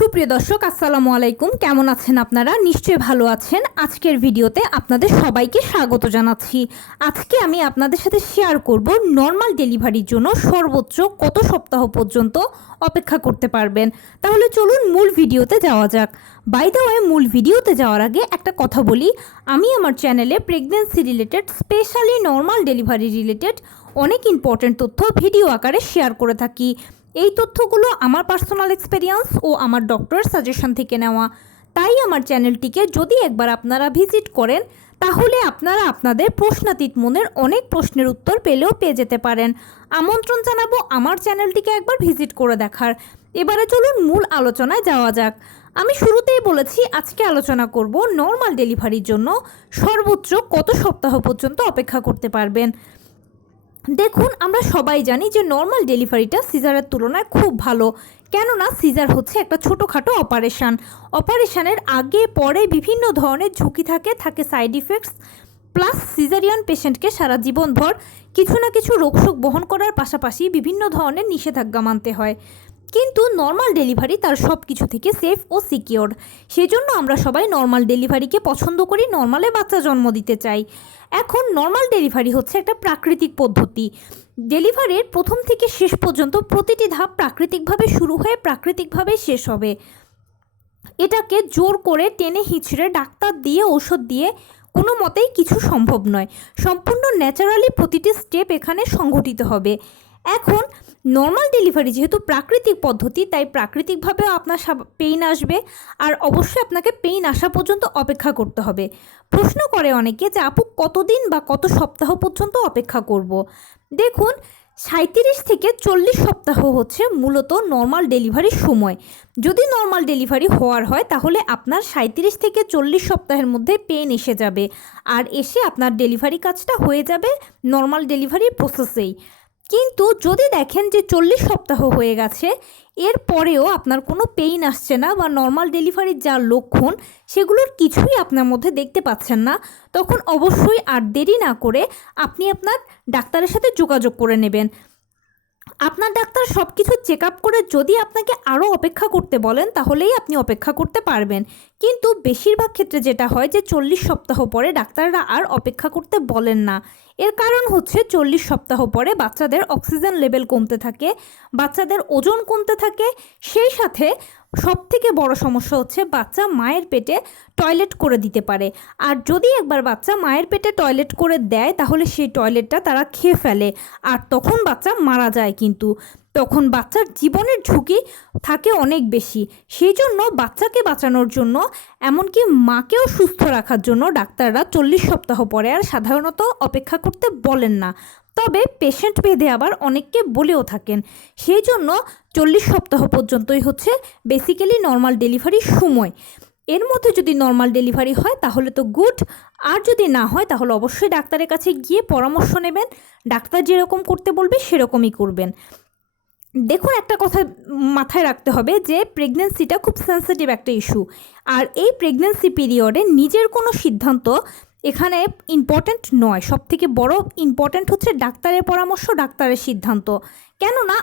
সুপ্রিয় দর্শক আসসালামু আলাইকুম, কেমন আছেন আপনারা? নিশ্চয়ই ভালো আছেন। আজকের ভিডিওতে আপনাদের সবাইকে স্বাগত জানাচ্ছি। আজকে আমি আপনাদের সাথে শেয়ার করব নর্মাল ডেলিভারির জন্য সর্বোচ্চ কত সপ্তাহ পর্যন্ত অপেক্ষা করতে পারবেন। তাহলে চলুন মূল ভিডিওতে যাওয়া যাক। বাই দ্য ওয়ে, মূল ভিডিওতে যাওয়ার আগে একটা কথা বলি, আমি আমার চ্যানেলে pregnancy related, specially normal delivery related অনেক ইম্পর্টেন্ট তথ্য ভিডিও আকারে শেয়ার করে থাকি। এই তথ্যগুলো আমার পার্সোনাল এক্সপেরিয়েন্স ও আমার ডক্টরের সাজেশন থেকে নেওয়া। তাই আমার চ্যানেলটিকে যদি একবার আপনারা ভিজিট করেন তাহলে আপনারা আপনাদের প্রশ্নাতীত মনের অনেক প্রশ্নের উত্তর পেয়ে যেতে পারেন। আমন্ত্রণ জানাবো আমার চ্যানেলটিকে একবার ভিজিট করে দেখার। এবারে চলুন মূল আলোচনায় যাওয়া যাক। আমি শুরুতেই বলেছি আজকে আলোচনা করব নর্মাল ডেলিভারির জন্য সর্বোচ্চ কত সপ্তাহ পর্যন্ত অপেক্ষা করতে পারবেন। দেখুন, আমরা সবাই জানি যে নর্মাল ডেলিভারিটা সিজারের তুলনায় খুব ভালো, কেননা সিজার হচ্ছে একটা ছোটোখাটো অপারেশনের আগে পরে বিভিন্ন ধরনের ঝুঁকি থাকে সাইড ইফেক্টস, প্লাস সিজারিয়ান পেশেন্টকে সারা জীবনভর কিছু না কিছু রোগশোক বহন করার পাশাপাশি বিভিন্ন ধরনের নিষেধাজ্ঞা মানতে হয়। কিন্তু নর্মাল ডেলিভারি তার সব কিছু থেকে সেফ ও সিকিওর। সেজন্য আমরা সবাই নর্মাল ডেলিভারিকে পছন্দ করি, নর্মালে বাচ্চা জন্ম দিতে চাই। এখন নর্মাল ডেলিভারি হচ্ছে একটা প্রাকৃতিক পদ্ধতি। ডেলিভারির প্রথম থেকে শেষ পর্যন্ত প্রতিটি ধাপ প্রাকৃতিকভাবে শুরু হয়ে প্রাকৃতিকভাবে শেষ হবে। এটাকে জোর করে টেনে হিঁচড়ে ডাক্তার দিয়ে ওষুধ দিয়ে কোনো মতেই কিছু সম্ভব নয়। সম্পূর্ণ ন্যাচারালি প্রতিটি স্টেপ এখানে সংঘটিত হবে। এখন নর্মাল ডেলিভারি যেহেতু প্রাকৃতিক পদ্ধতি, তাই প্রাকৃতিকভাবেও আপনার পেইন আসবে, আর অবশ্যই আপনাকে পেইন আসা পর্যন্ত অপেক্ষা করতে হবে। প্রশ্ন করে অনেকে যে আপু কতদিন বা কত সপ্তাহ পর্যন্ত অপেক্ষা করব। দেখুন, 37 থেকে 40 সপ্তাহ হচ্ছে মূলত নর্মাল ডেলিভারির সময়। যদি নর্মাল ডেলিভারি হওয়ার হয় তাহলে আপনার 37 থেকে 40 সপ্তাহের মধ্যে পেন এসে যাবে, আর এসে আপনার ডেলিভারি কাজটা হয়ে যাবে নর্মাল ডেলিভারির প্রসেসেই। কিন্তু যদি দেখেন যে 40 সপ্তাহ হয়ে গেছে, এরপরেও আপনার কোনো পেইন আসছে না বা নর্মাল ডেলিভারির যা লক্ষণ সেগুলোর কিছুই আপনার মধ্যে দেখতে পাচ্ছেন না, তখন অবশ্যই আর দেরি না করে আপনি আপনার ডাক্তারের সাথে যোগাযোগ করে নেবেন। আপনার ডাক্তার সব কিছু চেক আপ করে যদি আপনাকে আরও অপেক্ষা করতে বলেন তাহলেই আপনি অপেক্ষা করতে পারবেন। কিন্তু বেশিরভাগ ক্ষেত্রে যেটা হয় যে 40 সপ্তাহ পরে ডাক্তাররা আর অপেক্ষা করতে বলেন না। এর কারণ হচ্ছে 40 সপ্তাহ পরে বাচ্চাদের অক্সিজেন লেভেল কমতে থাকে, বাচ্চাদের ওজন কমতে থাকে, সেই সাথে সবথেকে বড় সমস্যা হচ্ছে বাচ্চা মায়ের পেটে টয়লেট করে দিতে পারে। আর যদি একবার বাচ্চা মায়ের পেটে টয়লেট করে দেয় তাহলে সেই টয়লেটটা তারা খেয়ে ফেলে, আর তখন বাচ্চা মারা যায়। কিন্তু তখন বাচ্চার জীবনের ঝুঁকি থাকে অনেক বেশি। সেই জন্য বাচ্চাকে বাঁচানোর জন্য, এমনকি মাকেও সুস্থ রাখার জন্য ডাক্তাররা 40 সপ্তাহ পরে আর সাধারণত অপেক্ষা করতে বলেন না। তবে পেশেন্ট ভেদে আবার অনেককে বলেও থাকেন। সেই জন্য 40 সপ্তাহ পর্যন্তই হচ্ছে বেসিক্যালি নর্মাল ডেলিভারির সময়। এর মধ্যে যদি নর্মাল ডেলিভারি হয় তাহলে তো গুড, আর যদি না হয় তাহলে অবশ্যই ডাক্তারের কাছে গিয়ে পরামর্শ নেবেন। ডাক্তার যেরকম করতে বলবে সেরকমই করবেন। দেখুন, একটা কথা মাথায় রাখতে হবে যে প্রেগন্যান্সিটা খুব সেন্সিটিভ একটা ইস্যু, আর এই প্রেগন্যান্সি পিরিয়ডে নিজের কোনো সিদ্ধান্ত এখানে ইম্পর্ট্যান্ট নয়। সবথেকে বড় ইম্পর্ট্যান্ট হচ্ছে ডাক্তারের পরামর্শ, ডাক্তারের সিদ্ধান্ত। কেননা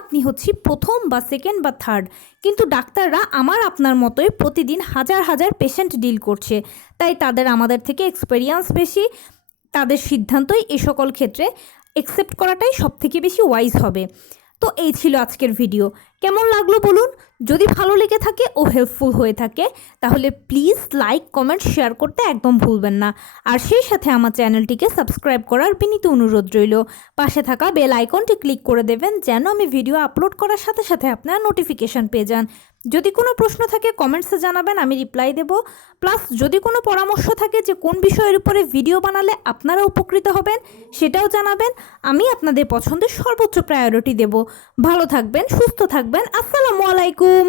আপনি হচ্ছি প্রথম বা সেকেন্ড বা থার্ড, কিন্তু ডাক্তাররা আমার আপনার মতোই প্রতিদিন হাজার হাজার পেশেন্ট ডিল করছে, তাই তাদের আমাদের থেকে এক্সপেরিয়েন্স বেশি। তাদের সিদ্ধান্তই এ সকল ক্ষেত্রে অ্যাকসেপ্ট করাটাই সবথেকে বেশি ওয়াইজ হবে। তো এই ছিল আজকের ভিডিও। কেমন লাগলো বলুন? যদি ভালো লেগে থাকে ও হেল্পফুল হয়ে থাকে তাহলে প্লিজ লাইক, কমেন্ট, শেয়ার করতে একদম ভুলবেন না। আর সেই সাথে আমার চ্যানেলটিকে সাবস্ক্রাইব করার বিনীত অনুরোধ রইল। পাশে থাকা বেল আইকনটি ক্লিক করে দেবেন যেন আমি ভিডিও আপলোড করার সাথে সাথে আপনারা নোটিফিকেশান পেয়ে যান। যদি কোনো প্রশ্ন থাকে কমেন্টসে জানাবেন, আমি রিপ্লাই দেব। প্লাস যদি কোনো পরামর্শ থাকে যে কোন বিষয়ের উপরে ভিডিও বানালে আপনারা উপকৃত হবেন সেটাও জানাবেন। আমি আপনাদের পছন্দের সর্বোচ্চ প্রায়োরিটি দেব। ভালো থাকবেন, সুস্থ থাকবেন। আসসালামু আলাইকুম।